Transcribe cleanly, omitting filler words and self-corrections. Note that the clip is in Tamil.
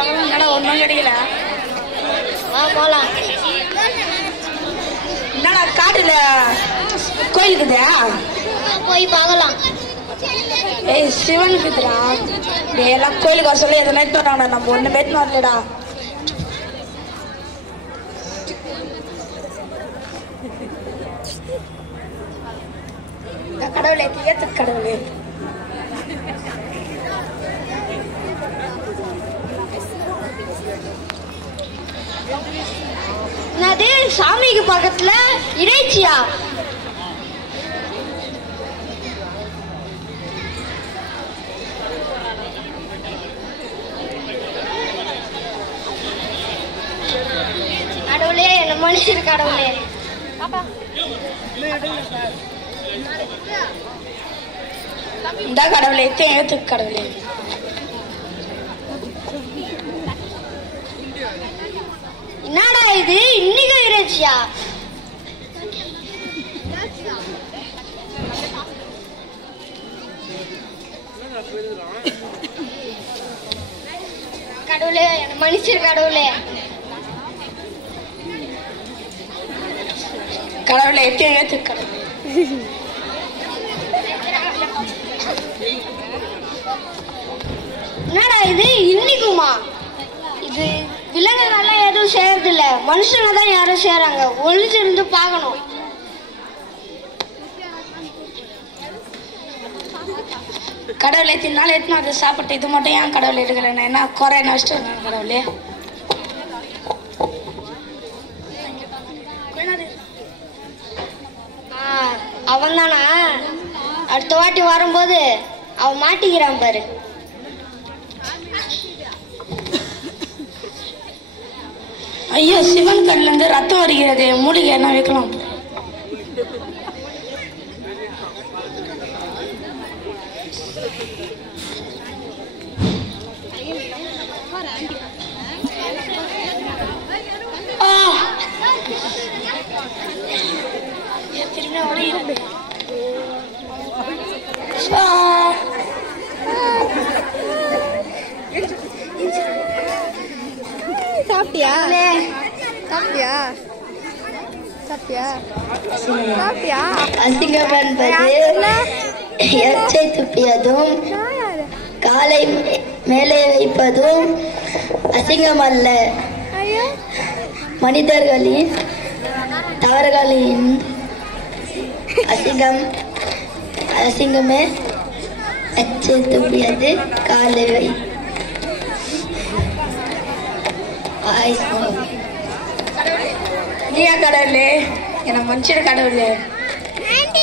என்னடா ஒன்றும் கிடைக்கல. போலாம். என்னடா காட்டுல கோயிலுக்குதா போய் பார்க்கலாம். ஏய் சிவனுக்குதுடா. எல்லாம் கோயிலுக்கு வர சொல்லி எதனா எடுத்து வராங்கடா. நம்ம ஒன்றும் எடுத்து வரலடா. கடவுளே ஏத்து கடவுளே. என்னது சாமிக்கு பக்கத்துல இறைச்சியா? கடவுளே என்ன மனுஷர் கடவுளே. இந்த கடவுளே ஏத்து கடவுளே. என்னடா இது இன்னைக்கு இறைச்சியா? கடவுளே என்ன மனுஷர் கடவுளே. கடவுளே ஏத்து கடவுளே. என்னடா இது இன்னைக்குமா? இது விலங்குகள்லாம் எதுவும் செய்யறது இல்ல, மனுஷங்க தான் யாரும் செய்யறாங்க. ஒளிஞ்சிருந்து பார்க்கணும். கடவுளே தின்னாலும் எத்தனை அதை சாப்பிட்டு இது மட்டும் ஏன் கடவுளை எடுக்கல? என்ன குறை நஷ்டம் கடவுளே? அவன் தானா? அடுத்த வாட்டி வரும்போது அவன் மாட்டிக்கிறான் பாரு. ஐயோ சிவன் கண்ணுல இருந்து ரத்தம் வருகிறது. மூலிகை என்ன வைக்கலாம்? சாப்பிட்டியா? சாப்பிட்டியா? சாப்பிட்டியா? சாப்பிட்டியா? அசிங்கம் என்பது எச்சை துப்பியதும் காலை மேலே வைப்பதும் அசிங்கம் அல்ல. மனிதர்களின் தவறுகளின் அசிங்கமே எச்சை துப்பியது காலை வை. நீயா கடவுளே? என்ன மனுஷன் கடவுளே? ஆண்டி